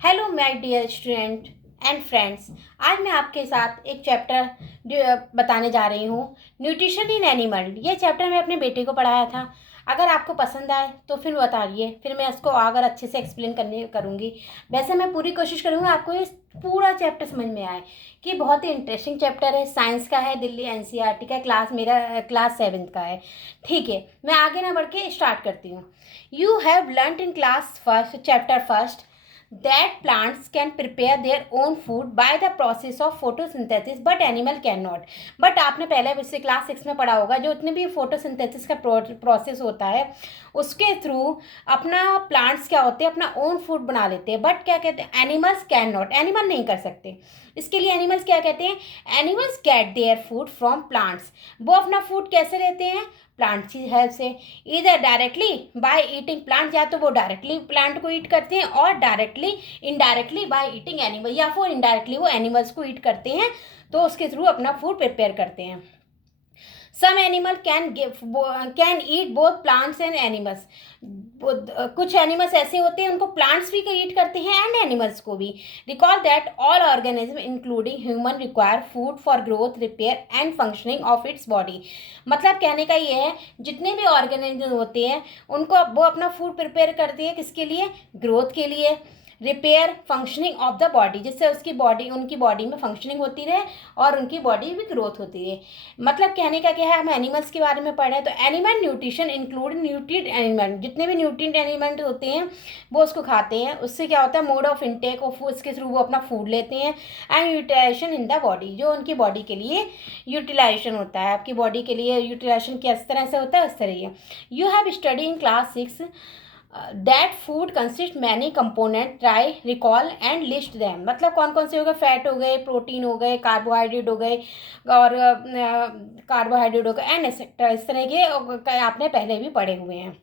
Hello my dear student and friends. आज मैं आपके साथ एक चैप्टर बताने जा रही हूँ, न्यूट्रिशन इन एनिमल। ये चैप्टर मैं अपने बेटे को पढ़ाया था। अगर आपको पसंद आए तो फिर बताइए, फिर मैं इसको आगे अच्छे से एक्सप्लेन करने करूँगी। वैसे मैं पूरी कोशिश करूँगी आपको ये पूरा चैप्टर समझ में आए, कि बहुत ही इंटरेस्टिंग चैप्टर है। साइंस का है, दिल्ली एनसीईआरटी का, मेरा क्लास 7 का है। ठीक है, मैं आगे ना बढ़ के स्टार्ट करती हूँ। You have learn in class first, chapter first, that plants can prepare their own food by the process of photosynthesis but animal cannot। But आपने पहले इससे क्लास 6 में पढ़ा होगा, जो इतने भी फोटोसिंथेसिस का प्रोसेस होता है उसके थ्रू अपना प्लांट्स क्या होते हैं, अपना ओन फूड बना लेते हैं। बट क्या कहते हैं, एनिमल्स कैन नॉट, एनिमल नहीं कर सकते। इसके लिए एनिमल्स क्या कहते हैं, animals gate their food from plants. वो अपना फूड कैसे लेते हैं, प्लांट की हेल्प से। इधर डायरेक्टली बाय ईटिंग प्लांट, या तो वो डायरेक्टली प्लांट को ईट करते हैं, और directly indirectly by eating animal, या फिर इनडायरेक्टली वो एनिमल्स को ईट करते हैं, तो उसके थ्रू अपना फूड प्रिपेयर करते हैं। Some animal can eat both plants and animals. कुछ एनिमल्स ऐसे होते हैं उनको प्लांट्स भी ईट करते हैं एंड एनिमल्स को भी। Recall that all organism including human require food for growth, repair and functioning of its body. मतलब कहने का ये है, जितने भी ऑर्गेनिज्म होते हैं उनको वो अपना फूड प्रिपेयर करते हैं, किसके लिए, ग्रोथ के लिए, repair, functioning of the body, जिससे उसकी बॉडी, उनकी बॉडी में फंक्शनिंग होती रहे और उनकी बॉडी भी ग्रोथ होती रहे। मतलब कहने का क्या है, हम एनिमल्स के बारे में पढ़ रहे हैं, तो animal nutrition include nutrient animal, जितने भी न्यूट्रिएंट एनिमल होते हैं वो उसको खाते हैं। उससे क्या होता है, मोड ऑफ इनटेक ऑफ, उसके थ्रू वो अपना फूड लेते हैं। And utilization in the body, जो उनकी बॉडी के लिए यूटिलाइजेशन होता है, आपकी बॉडी के लिए यूटिलाइजेशन किस तरह से होता है उस तरह ही है। You have study in class 6 that food consist many component, try recall and list them. मतलब कौन कौन से हो गए, फैट हो गए, प्रोटीन हो गए, कार्बोहाइड्रेट हो गए, और कार्बोहाइड्रेट हो गए एंड एक्सेट्रा, इस तरह के आपने पहले भी पढ़े हुए हैं।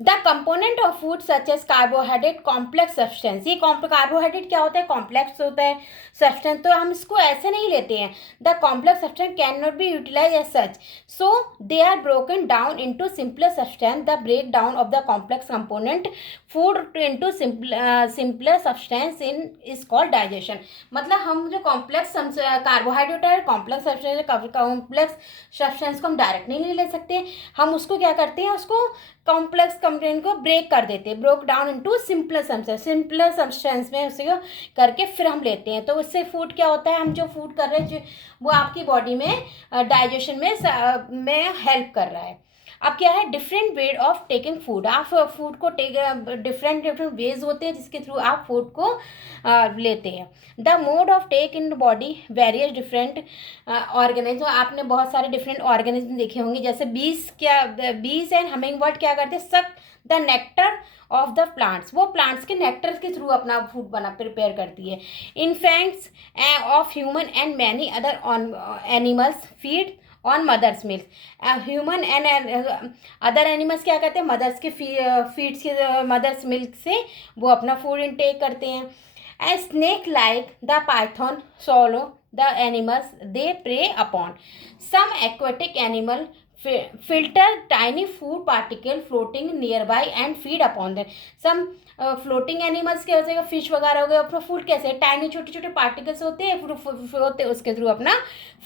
The component of food such as carbohydrate complex substance. ये कार्बोहाइड्रेट क्या होता है, कॉम्प्लेक्स होता है सब्सटेंस, तो हम इसको ऐसे नहीं लेते हैं। The complex substance can not be utilize as such, so they are broken down into simpler substance. The break down of the complex component food into simpler substance in is called digestion. मतलब हम जो complex carbohydrate है, complex substance, complex substance को हम direct नहीं ले सकते। हम उसको क्या करते हैं, उसको कॉम्प्लेक्स कंपोनेंट को ब्रेक कर देते हैं, broke down into simpler substance, simpler substance में उसे करके फिर हम लेते हैं। तो उससे फूड क्या होता है, हम जो फूड कर रहे हैं वो आपकी बॉडी में डाइजेशन में हेल्प कर रहा है। अब क्या है, different way of taking food. आप फूड को डिफरेंट डिफरेंट वेज होते हैं जिसके थ्रू आप फूड को लेते हैं। The mode of take in body various different organism. आपने बहुत सारे डिफरेंट ऑर्गेनिज्म देखे होंगे, जैसे बीज एंड हमिंग बर्ड क्या करते हैं, suck the nectar of the plants. वो प्लांट्स के नेक्टर के थ्रू अपना फूड प्रिपेयर करती है। Infants of human and many other animals feed on mother's milk. Human and other animals क्या करते हैं, मदर्स के फीड्स के, मदर्स मिल्क से वो अपना फूड इनटेक करते हैं। And snake like the python swallow the animals they prey upon. Some aquatic animal filter tiny food particle floating nearby and feed upon them। some floating animals क्या हो, fish वगैरह हो गए, अपना फूड कैसे, tiny छोटे छोटे पार्टिकल्स होते हैं, होते उसके थ्रू अपना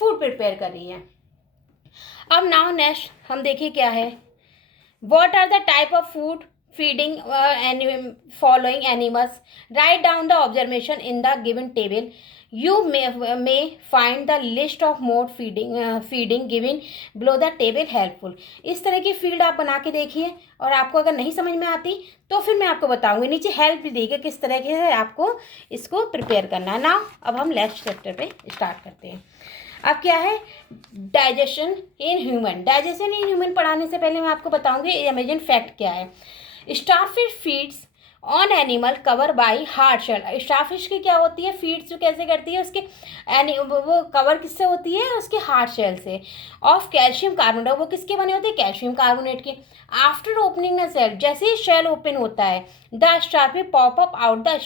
फूड प्रिपेयर कर रही है। अब नाउ नेक्स्ट हम देखिए क्या है, what are the type of food feeding following animals, write down the observation in the given table। You may find the list of mode feeding given below the table helpful। इस तरह की field आप बना के देखिए, और आपको अगर नहीं समझ में आती तो फिर मैं आपको बताऊंगी, नीचे हेल्प भी देगी किस तरह से आपको इसको प्रिपेयर करना है ना। अब हम नेक्स्ट चैप्टर पे स्टार्ट करते हैं। अब क्या है, digestion in human. Digestion in human पढ़ाने से पहले मैं आपको बताऊंगी अमेजिंग फैक्ट क्या है। Starfish feeds on animal cover by hard shell. Starfish की क्या होती है, फीड्स जो कैसे करती है, उसके वो कवर किससे होती है, उसके हार्ड शेल से। ऑफ कैल्शियम कार्बोनेट, वो किसके बने होते हैं, कैल्शियम कार्बोनेट के। आफ्टर ओपनिंग द सेल, जैसे ही शेल ओपन होता है, the starfish pop up out the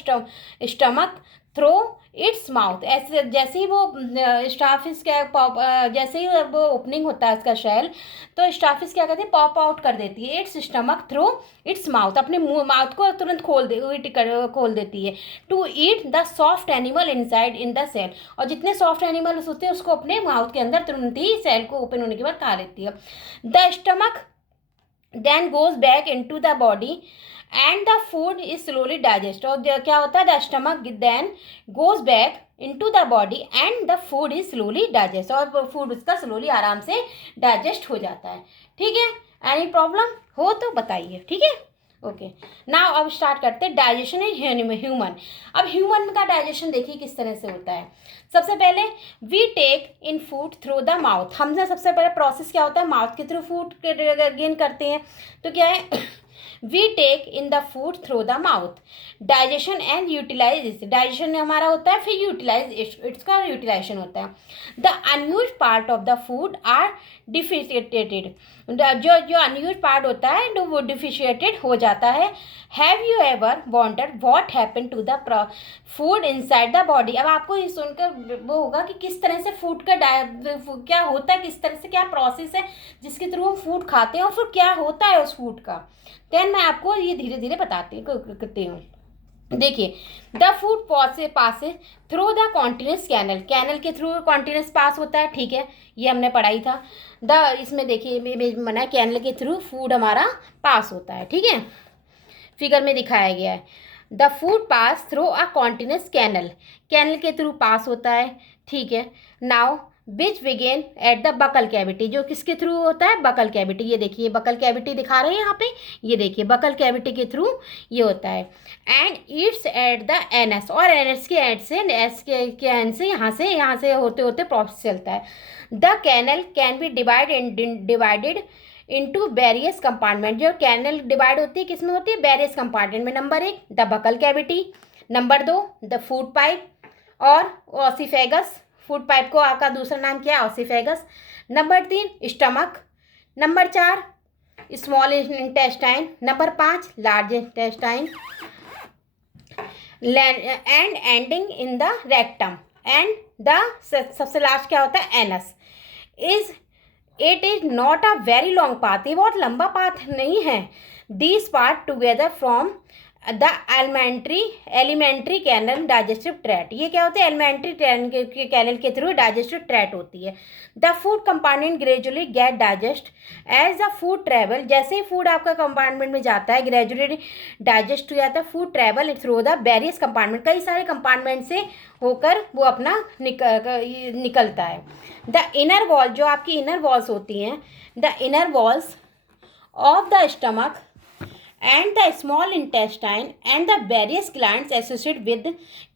stomach through its mouth, ऐसे जैसे ही वो स्टारफिश क्या जैसे ही वो ओपनिंग होता है उसका शेल, तो स्टारफिश क्या करती है, पॉप आउट कर देती है its stomach through its mouth, अपने मुंह माउथ को तुरंत खोल देती है, to eat the soft animal inside in the shell, और जितने सॉफ्ट एनिमल्स होते हैं उसको अपने माउथ के अंदर तुरंत ही सेल को ओपन होने के बाद खा लेती है। The stomach then goes back into the body and the food is slowly digested, और क्या होता है, the stomach then goes back into the body and the food is slowly digested, और फूड उसका स्लोली आराम से डाइजेस्ट हो जाता है। ठीक है, एनी प्रॉब्लम हो तो बताइए। ठीक है, ओके। नाउ अब स्टार्ट करते हैं डाइजेशन इन ह्यूमन। अब ह्यूमन का डाइजेशन देखिए किस तरह से होता है। सबसे पहले we take in food through the mouth, हमसे सबसे पहले प्रोसेस क्या होता है, माउथ के थ्रू फूड गेन करते हैं। तो क्या है, we take in the food through the mouth, digestion and utilize, digestion हमारा होता है, फिर यूटिलाइज इसका यूटिलाइजेशन होता है। The unused part of the food are defecated, जो जो अनयूज पार्ट होता है तो वो डिफिशिएटेड हो जाता है। Have you ever wonder what happen to the food inside the body, अब आपको ये सुनकर वो होगा कि किस तरह से फूड का क्या होता है, किस तरह से क्या प्रोसेस है जिसके थ्रू हम फूड खाते हैं और फिर क्या होता है उस फूड का, देन मैं आपको ये धीरे धीरे करती हूँ। देखिए, the food passes through the continuous canal, canal के थ्रू कॉन्टिन्यूस पास होता है। ठीक है, ये हमने पढ़ाई था। इसमें देखिए मना कैनल के थ्रू फूड हमारा पास होता है। ठीक है, फिगर में दिखाया गया है, the food pass through a continuous canal, canal के थ्रू पास होता है। ठीक है, now which begin at the buccal cavity, जो किसके थ्रू होता है, बकल कैविटी। ये देखिए बकल कैविटी दिखा रहे हैं यहाँ पे, ये देखिए बकल कैविटी के थ्रू ये होता है। And it's at the anus, और एनएस के एड से एस के एंड से यहाँ से होते होते प्रोसेस चलता है। The canal can be divided into various compartment, जो कैनल डिवाइड होती है किस में होती है, वेरियस कंपार्टमेंट में। Number 1 the buccal cavity, number 2 the food pipe और ऑसिफेगस, फूड पाइप को आपका दूसरा नाम क्या है, oesophagus. Number 3 stomach, number 4 small intestine, number 5 large intestine, and ending in the rectum, and the सबसे लास्ट क्या होता है, anus. It is not a very long path, ये बहुत लंबा पाथ नहीं है। This part together from the alimentary canal digestive tract, ये क्या होता है, एलिमेंट्री कैनल के थ्रू डाइजेस्टिव ट्रैक्ट होती है। The food compartment gradually get digest as the food travel, जैसे ही फूड आपका कंपार्टमेंट में जाता है ग्रेजुअली डाइजेस्ट हो जाता है। Food travel through the various compartment, कई सारे कंपार्टमेंट से होकर वो अपना निकलता है। द इनर वॉल, जो आपकी इनर वॉल्स होती हैं, the inner walls of the stomach and the small intestine and the various glands associated with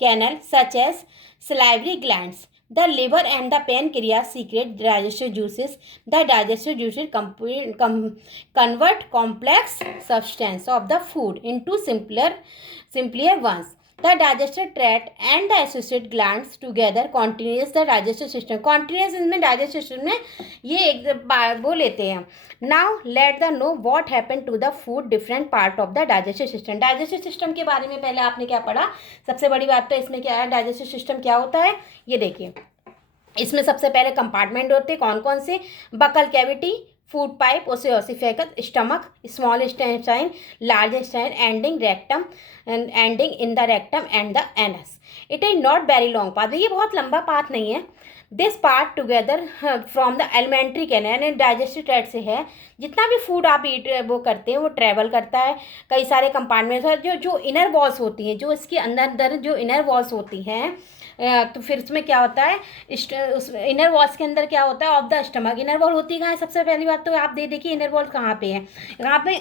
canal such as salivary glands, the liver and the pancreas secrete digestive juices. The digestive juices convert complex substance of the food into simpler ones. The digestive tract and the associated glands together continues the digestive system. Continuous इसमें digestive system में ये एक वो लेते हैं। Now let the know what happened to the food different part of the digestive system. digestive system के बारे में पहले आपने क्या पढ़ा, सबसे बड़ी बात तो इसमें क्या है, digestive system क्या होता है, ये देखिए। इसमें सबसे पहले कंपार्टमेंट होते हैं, कौन कौन से, buccal cavity, food pipe, oesophagus, stomach, small intestine, large intestine, ending in the rectum and the anus. It is not very long path, ये बहुत लंबा पाथ नहीं है। This part together from the alimentary canal, यानी digestive tract से है, जितना भी फूड आप वो करते हैं वो ट्रेवल करता है कई सारे कंपार्टमेंट्स। जो इनर वॉल्स होती हैं, जो इसके अंदर जो इनर वॉल्स होती हैं, तो फिर उसमें क्या होता है, उस इनर वॉल्स के अंदर क्या होता है, of the stomach, inner wall होती है कहाँ है, सबसे पहली बात तो आप देखिए इनर वॉल कहाँ पे है, यहाँ पे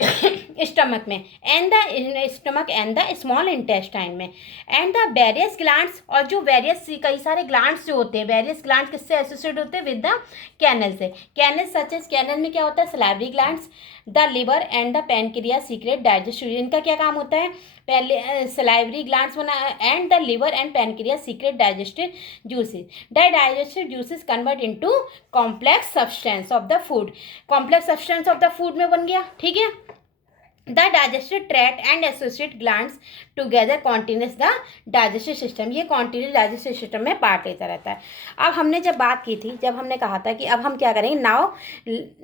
स्टमक में, and the stomach and the small intestine में, एंड द वेरियस ग्लैंड्स, और जो वेरियस कई सारे ग्लैंड्स जो होते हैं, वेरियस ग्लैंड्स किससे एसोसिएट होते हैं, विद द कैनल से। कैनल सच एज, कैनल में क्या होता है, salivary glands, the liver and the pancreas secret digestive, इनका क्या काम होता है, पहले सलाइवरी ग्लैंड्स बना, and the liver and pancreas secret digestive juices. The digestive juices convert into complex substance of the food, complex substance of the food में बन गया। ठीक है, the digestive tract and associate glands together continuous the digestive system, ये continuous digestive system में part लेता रहता है। अब हमने जब बात की थी, जब हमने कहा था कि अब हम क्या करेंगे,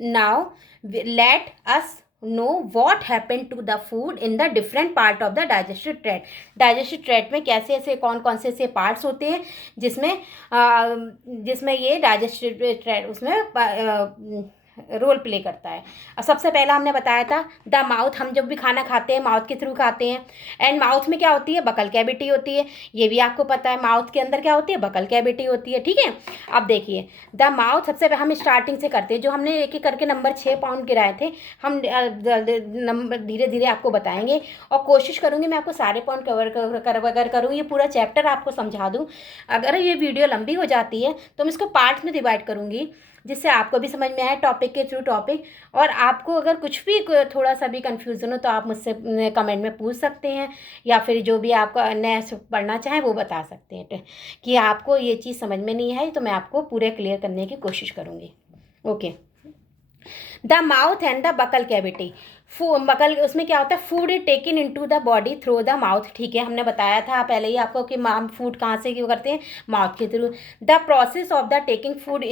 now let us know what happen to the food in the different part of the digestive tract. Digestive tract में कैसे ऐसे कौन कौन से ऐसे पार्ट्स होते हैं जिसमें ये डाइजेस्टिव ट्रैक्ट उसमें रोल प्ले करता है। अब सबसे पहला हमने बताया था द माउथ, हम जब भी खाना खाते हैं माउथ के थ्रू खाते हैं। एंड माउथ में क्या होती है, बकल कैविटी होती है, ये भी आपको पता है। माउथ के अंदर क्या होती है, बकल कैविटी होती है, ठीक है। अब देखिए द माउथ, सबसे हम स्टार्टिंग से करते हैं, जो हमने एक एक करके नंबर 6 पॉइंट गिराए थे, हम नंबर धीरे धीरे आपको बताएंगे और कोशिश करूँगी मैं आपको सारे पॉइंट कवर करूँ, ये पूरा चैप्टर आपको समझा दूँ। अगर ये वीडियो लंबी हो जाती है तो मैं इसको पार्ट्स में डिवाइड करूँगी, जिससे आपको भी समझ में आए टॉपिक के थ्रू टॉपिक। और आपको अगर कुछ भी थोड़ा सा भी कन्फ्यूज़न हो तो आप मुझसे कमेंट में पूछ सकते हैं, या फिर जो भी आपको नया पढ़ना चाहें वो बता सकते हैं कि आपको ये चीज़ समझ में नहीं आई, तो मैं आपको पूरे क्लियर करने की कोशिश करूँगी। Okay, the mouth and the buccal cavity. Buccal, उसमें क्या होता है, food is taken into the body through the mouth, ठीक है, हमने बताया था पहले ही आपको कि फूड कहाँ से क्यों करते हैं, माउथ के through. The process of the taking food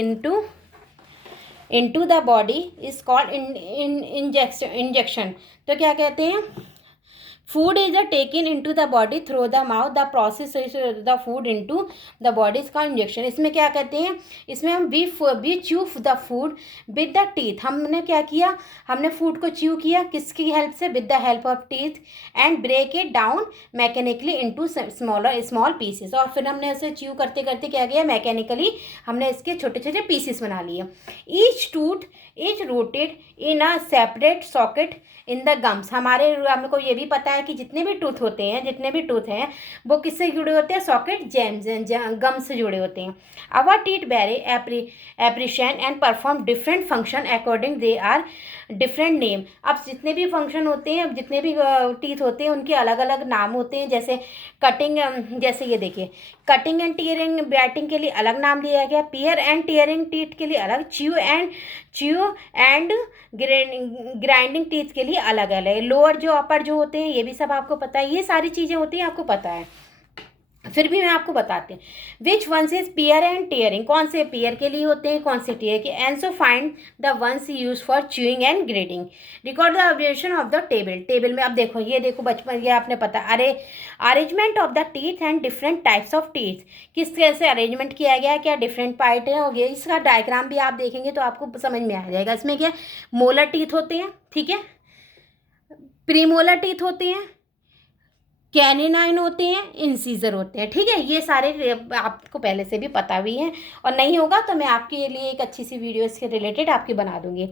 into the body is called injection। तो क्या कहते हैं, food is taken into the body through the mouth, the process the food into the body is called ingestion. इसमें क्या कहते हैं, इसमें हम we chew the food with the teeth. हमने क्या किया, हमने फूड को च्यू किया किसकी हेल्प से, with the help of teeth, and break it down mechanically into small pieces. और फिर हमने उसे च्यू करते करते क्या किया, मैकेनिकली हमने इसके छोटे छोटे पीसेस बना लिए। Each tooth is rooted in a separate socket in the gums. हमको ये भी पता है कि जितने भी टूथ हैं वो किससे जुड़े होते हैं, सॉकेट गम्स से जुड़े होते हैं। Our teeth vary appreciate and perform different function according they are different name. अब जितने भी फंक्शन होते हैं, जितने भी टीथ होते हैं उनके अलग अलग नाम होते हैं। जैसे कटिंग, जैसे ये देखिए, कटिंग एंड टीयरिंग बाइटिंग के लिए अलग नाम दिया गया, पियर एंड टीयरिंग टीथ के लिए अलग, च्यू एंड ग्राइंडिंग टीथ के लिए अलग अलग, लोअर जो अपर जो होते हैं ये भी सब आपको पता है, ये सारी चीज़ें होती हैं आपको पता है। फिर भी मैं आपको बताती हूँ which ones is peer and tearing, कौन से पियर के लिए होते हैं, कौन से टीयर के। And so find the ones use for chewing and grading. Record the abbreviation of the table में। अब देखो, ये देखो बचपन, ये आपने पता, arrangement of the teeth and different types of teeth, किस तरह से अरेंजमेंट किया गया, क्या डिफरेंट पार्ट हो गया, इसका डायग्राम भी आप देखेंगे तो आपको समझ में आ जाएगा। इसमें क्या, मोलर टीथ होते हैं, ठीक है, प्रीमोलर टीथ होते हैं, कैनिनाइन होते हैं, इंसीजर होते हैं, ठीक है। ये सारे आपको पहले से भी पता भी हैं, और नहीं होगा तो मैं आपके लिए एक अच्छी सी वीडियो इसके रिलेटेड आपकी बना दूंगी।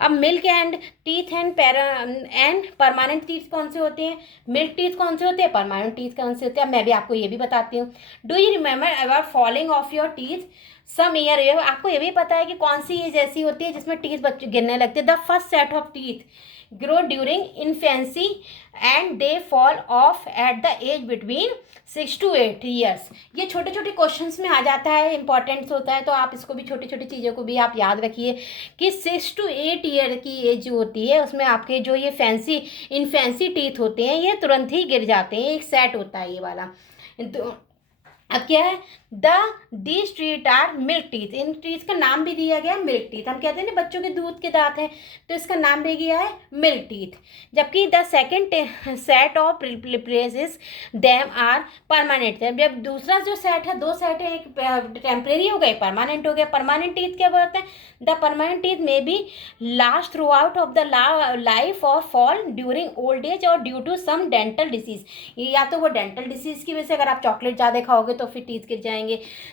अब milk and teeth and permanent teeth कौन से होते हैं, मिल्क टीथ कौन से होते हैं, परमानेंट टीथ कौन से होते हैं, मैं भी आपको ये भी बताती हूँ। Do you remember about falling of your teeth some year. आपको ये भी पता है कि कौन सी एज ऐसी होती है जिसमें टीथ बच्चे गिरने लगते हैं। The first set of teeth grow during infancy and they fall off at the age between 6 to 8 years। ये छोटे छोटे क्वेश्चंस में आ जाता है, इंपॉर्टेंट होता है, तो आप इसको भी छोटी छोटी चीज़ों को भी आप याद रखिए कि 6 to 8 ईयर की एज जो होती है उसमें आपके जो ये इनफेंसी टीथ होते हैं ये तुरंत ही गिर जाते हैं, एक सेट होता है ये वाला। तो अब क्या है, these teeth are milk teeth. इन टीथ का नाम भी दिया गया मिल्क टीथ। हम कहते हैं ना बच्चों के दूध के दांत हैं, तो इसका नाम भी गया है मिल्क टीथ। जबकि the second set of places them are permanent. जब दूसरा जो सेट है, 2 सेट है, एक टेम्परेरी हो गए, परमानेंट हो गया। परमानेंट टीथ क्या बोलते हैं, द परमानेंट टीथ में be last throughout of the life of fall during old age और due to some dental disease. या तो वो डेंटल डिसीज की वजह से, अगर आप चॉकलेट ज़्यादा खाओगे तो फिर टीथ गिर जाएंगे,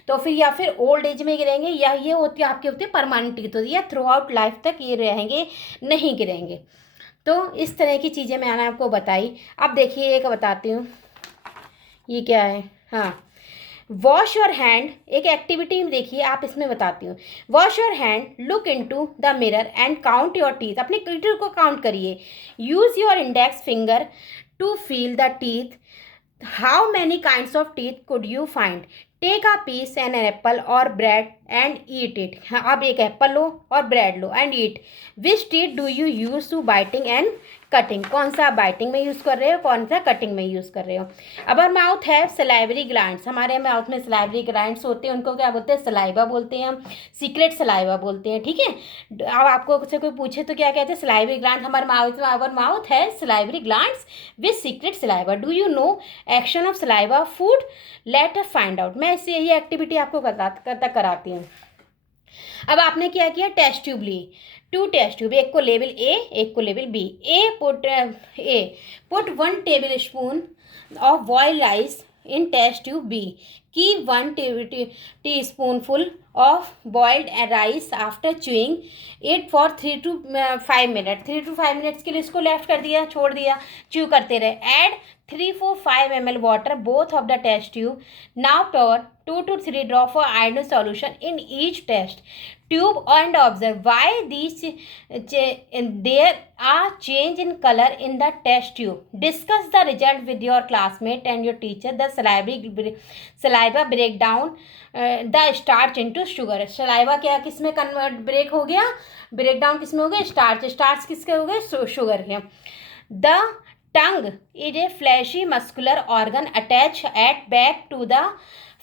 तो फिर या फिर ओल्ड एज में गिरेंगे, या ये होती है आपकी होती है परमानेंट टीथ होती है, थ्रू आउट लाइफ तक ये रहेंगे, नहीं गिरेंगे। तो इस तरह की चीज़ें मैंने आपको बताई। अब देखिए एक बताती हूँ, ये क्या है, हाँ, वॉश योर हैंड। एक एक्टिविटी में देखिए, आप इसमें बताती हूँ, wash your hand, look into the mirror and count your teeth. अपने टीथ को काउंट करिए। Use your index finger to feel the teeth. How many kinds of teeth could you find? Take a piece, an apple or bread and eat it. हाँ, अब एक apple लो और bread लो and eat. Which teeth do you use to biting and cutting? कौन सा biting में use कर रहे हो, कौन सा कटिंग में यूज़ कर रहे हो? अबर माउथ है सलाइवरी ग्लैंड्स, हमारे माउथ में सलाइवरी ग्लैंड्स होते हैं, उनको क्या बोलते हैं? सलाइवा बोलते हैं हम, सीक्रेट सलाइवा बोलते हैं। ठीक है, अब आपको से कोई पूछे तो क्या कहते हैं? Salivary gland. हमारे माउथ में, अवर माउथ है salivary glands with secret saliva. Do you know action of saliva food? Let us find out. मैं इससे यही एक्टिविटी आपको कराती हूँ। अब आपने क्या किया? टेस्ट ट्यूब ली, 2 टेस्ट ट्यूब, एक को लेवल ए, एक को level B. Put 1 tablespoon of boiled rice in test tube B. Keep 1 teaspoonful of boiled rice after chewing it for 3 to 5 minute. 3 to 5 minutes के लिए इसको left कर दिया, छोड़ दिया, च्यू करते रहे। Add 345 ml water both of the test tube. Now pour 2 to 3 drops of iodine solution in each test tube and observe why there are change in color in the test tube. Discuss the result with your classmate and your teacher. The saliva break down the starch into sugar. Saliva क्या किस में convert break हो गया? Break down किस में हो गया? Starch. Starch किसके हो गए? शुगर के। The tongue is a fleshy muscular organ attached at back to the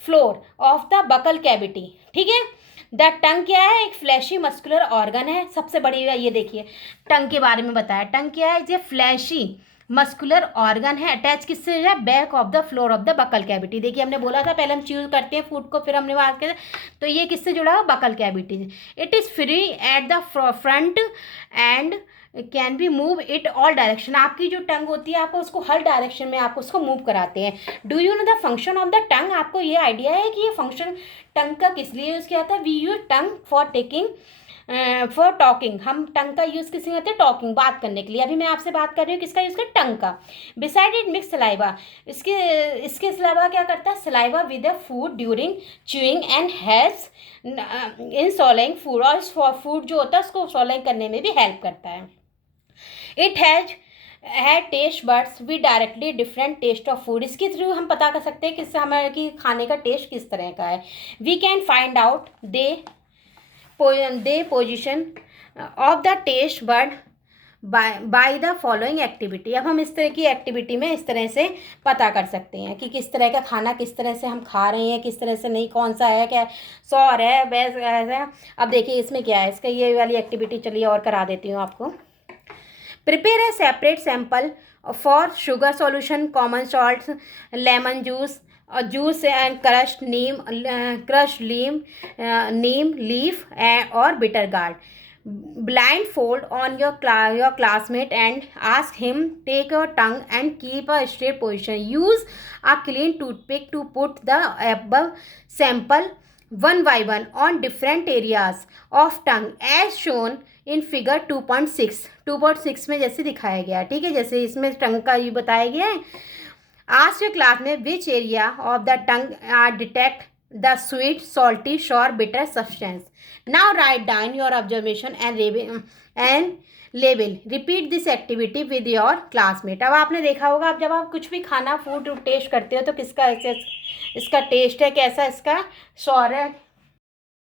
floor of the buccal cavity. ठीक है, द टंग क्या है? एक फ्लैशी मस्कुलर ऑर्गन है। सबसे बड़ी ये देखिए टंग के बारे में बताया। टंग क्या है? ये फ्लैशी मस्कुलर ऑर्गन है, अटैच किससे है? Back of the floor of the buccal cavity. देखिए हमने बोला था पहले हम च्यूज करते हैं फूड को, फिर हमने बात किया, तो ये किससे जुड़ा हुआ? Buccal cavity. It is free at the front end can be move it all direction. आपकी जो टंग होती है आपको उसको हर डायरेक्शन में आपको उसको मूव कराते हैं। Do you know the function of the टंग? आपको ये आइडिया है कि ये फंक्शन टंग का किस लिए यूज़ किया था? We use tongue for talking. हम टंग का यूज़ किस लिए करते हैं? टॉकिंग, बात करने के लिए। अभी मैं आपसे बात कर रही हूँ किसका यूज़ कर? टंग का। Beside it mix saliva. इसके अलावा क्या करता है? Saliva with the food during chewing and helps in सॉलोइंग food. और फूड जो होता है उसको सॉलोइंग करने में भी हेल्प करता है। It had taste buds with directly different taste of food. इसके थ्रू हम पता कर सकते हैं कि हमारे की खाने का टेस्ट किस तरह का है। We can find out the position of the test bud by the following activity. अब हम इस तरह की एक्टिविटी में इस तरह से पता कर सकते हैं कि किस तरह का खाना किस तरह से हम खा रहे हैं, किस तरह से नहीं, कौन सा है, क्या सौर है, वैसे है। अब देखिए इसमें क्या है, इसका ये वाली एक्टिविटी चलिए और करा देती हूँ आपको। Prepare a separate sample for sugar solution, common salts, lemon juice, juice and crushed neem leaf or bitter gourd. Blindfold on your classmate and ask him take your tongue and keep a straight position. Use a clean toothpick to put the above sample one by one on different areas of tongue as shown in figure 2.6 में जैसे दिखाया गया। ठीक है, जैसे इसमें टंग का ये बताया गया है। आस्क योर क्लास में which area of the tongue are detect the sweet salty sour bitter substance. Now write down your observation and level. Repeat this activity with your classmate. अब आपने देखा होगा, अब जब आप कुछ भी खाना फूड टेस्ट करते हो तो किसका इसका टेस्ट है कैसा, इसका श्योर है